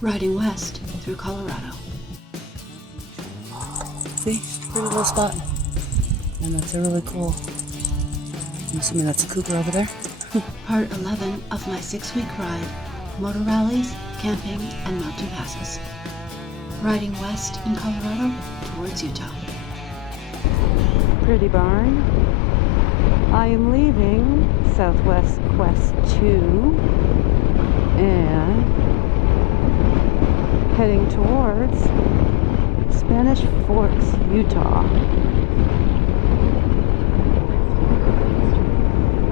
riding west through Colorado. See? Pretty little spot. And that's a really cool... I'm assuming that's a cougar over there. Part 11 of my 6-week ride, Moto Rallies, Camping, and Mountain Passes. Riding west in Colorado towards Utah. Pretty barn. I am leaving Southwest Quest 2 and heading towards Spanish Forks, Utah.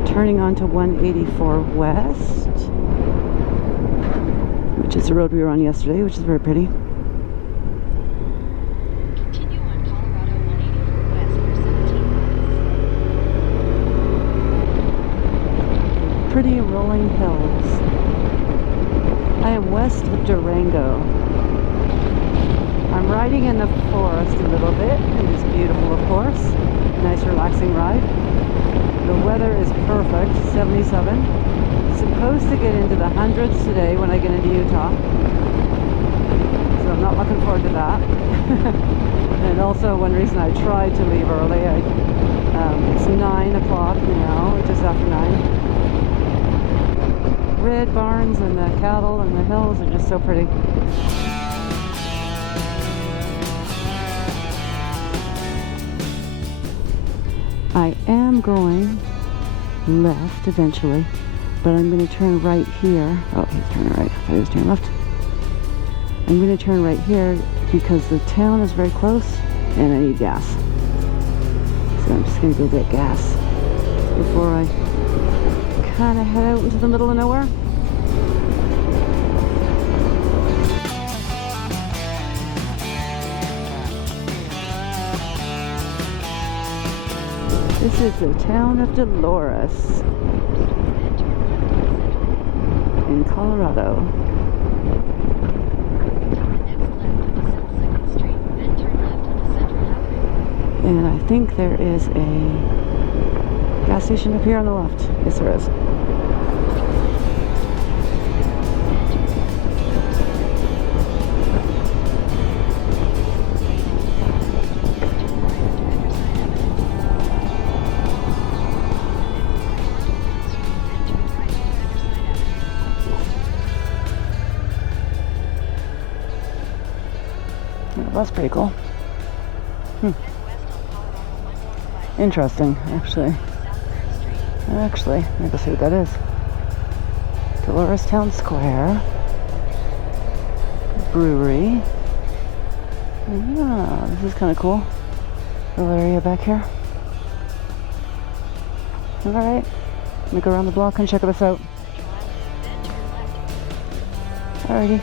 Turning onto 184 West, which is the road we were on yesterday, which is very pretty. Continue on Colorado 184 West for 17 miles. Pretty rolling hills. I am west of Durango. I'm riding in the forest a little bit. It is beautiful, of course. Nice relaxing ride. The weather is perfect, 77. Supposed to get into the hundreds today when I get into Utah. So I'm not looking forward to that. And also one reason I tried to leave early, it's 9 o'clock now, just after 9. Red barns and the cattle and the hills are just so pretty. I am going left eventually, but I'm going to turn right here. Oh, he's turning right. I thought he was turning left. I'm going to turn right here because the town is very close and I need gas. So I'm just going to go get gas before I kind of head out into the middle of nowhere. This is the town of Dolores in Colorado. And I think there is a gas station up here on the left. Yes, there is. That's pretty cool. Interesting, actually. I gotta see what that is. Dolores Town Square. Brewery. Yeah, this is kind of cool. Little area back here. Alright, let me go around the block and check this out. Alrighty.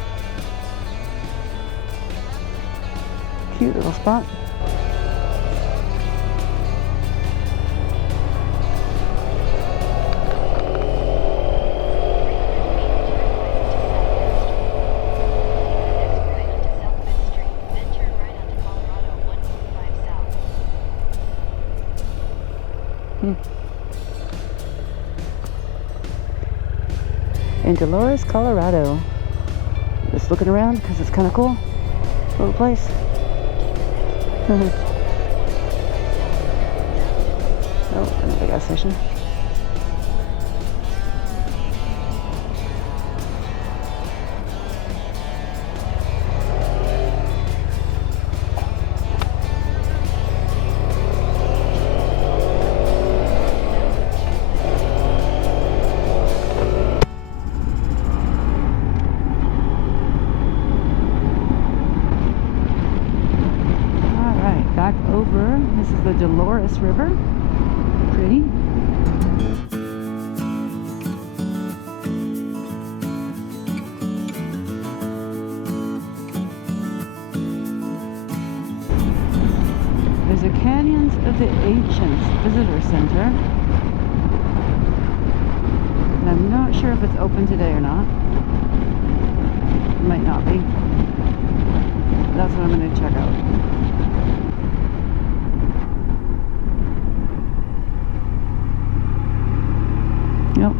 Cute little spot. In Dolores, Colorado. Just looking around because it's kind of cool. Little place. Oh, another gas station. Back over. This is the Dolores River. Pretty. There's a Canyons of the Ancients Visitor Center. And I'm not sure if it's open today or not. It might not be. That's what I'm going to check out. Nope.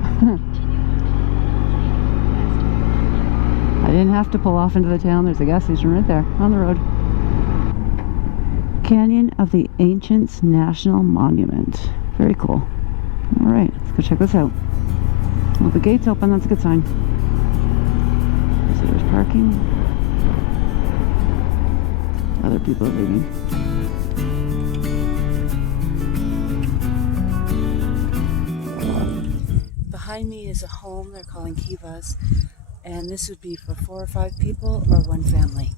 I didn't have have to pull off into the town. There's a gas station right there on the road. Canyon of the Ancients National Monument. Very cool. All right, let's go check this out. Well, the gate's open. That's a good sign. So there's parking. Other people are leaving. Behind me is a home they're calling kivas, and this would be for 4 or 5 people or one family.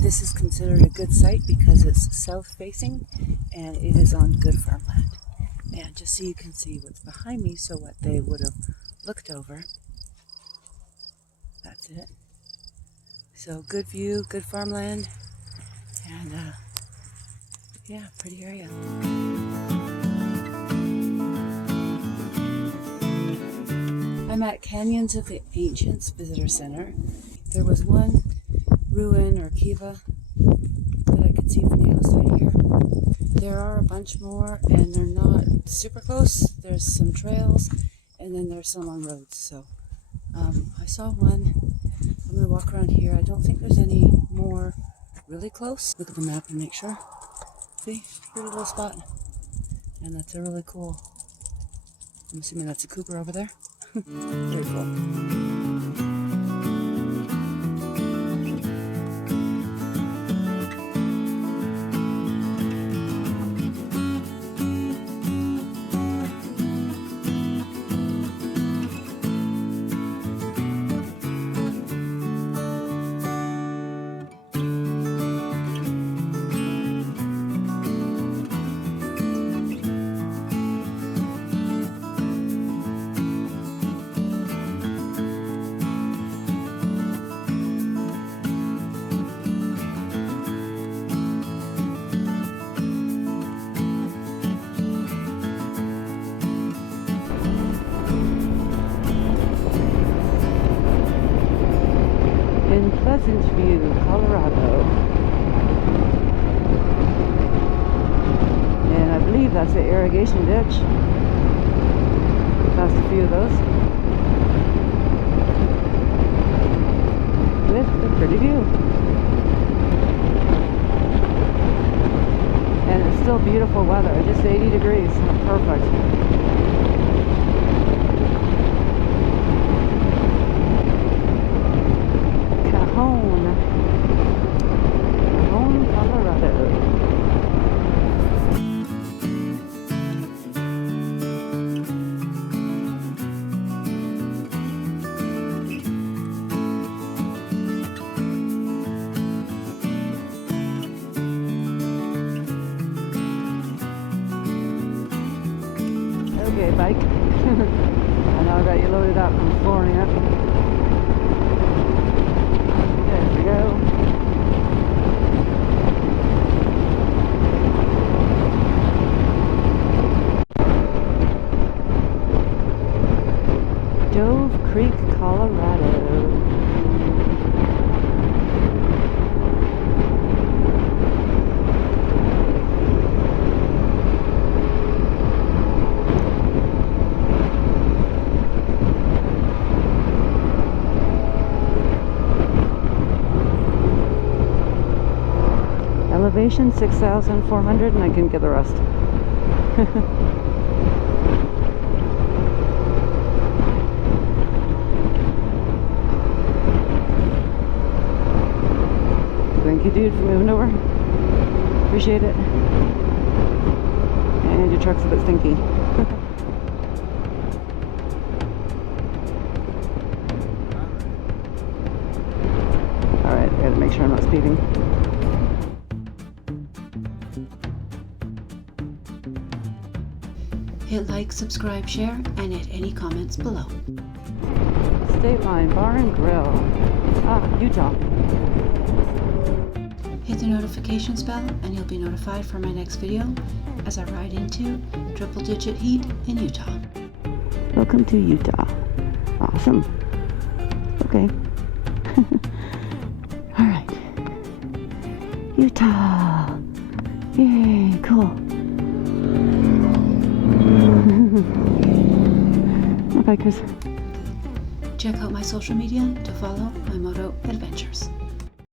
This is considered a good site because it's south facing and it is on good farmland. And just so you can see what's behind me, so what they would have looked over. That's it. So good view, good farmland, and yeah, pretty area. I'm at Canyons of the Ancients Visitor Center. There was one ruin or kiva that I could see from the outside here. There are a bunch more, and they're not super close. There's some trails, and then there's some on roads. So I saw one. I'm going to walk around here. I don't think there's any more really close. Look at the map and make sure. See, pretty little spot. And that's a really cool, I'm assuming that's a cougar over there. Very cool. Pleasant View, Colorado. And I believe that's the irrigation ditch. Passed a few of those. With a pretty view. And it's still beautiful weather, just 80 degrees. Perfect. Okay, bike. I know I got you loaded up. I'm flooring it. There we go. Dove Creek, Colorado. Elevation 6,400, and I can get the rest. Thank you, dude, for moving over. Appreciate it. And your truck's a bit stinky. Alright, I gotta make sure I'm not speeding. Hit like, subscribe, share, and add any comments below. State Line Bar and Grill. Utah. Hit the notifications bell and you'll be notified for my next video as I ride into triple-digit heat in Utah. Welcome to Utah. Awesome. Okay. Alright. Utah. Yay, cool. Okay, Chris. Check out my social media to follow my moto adventures.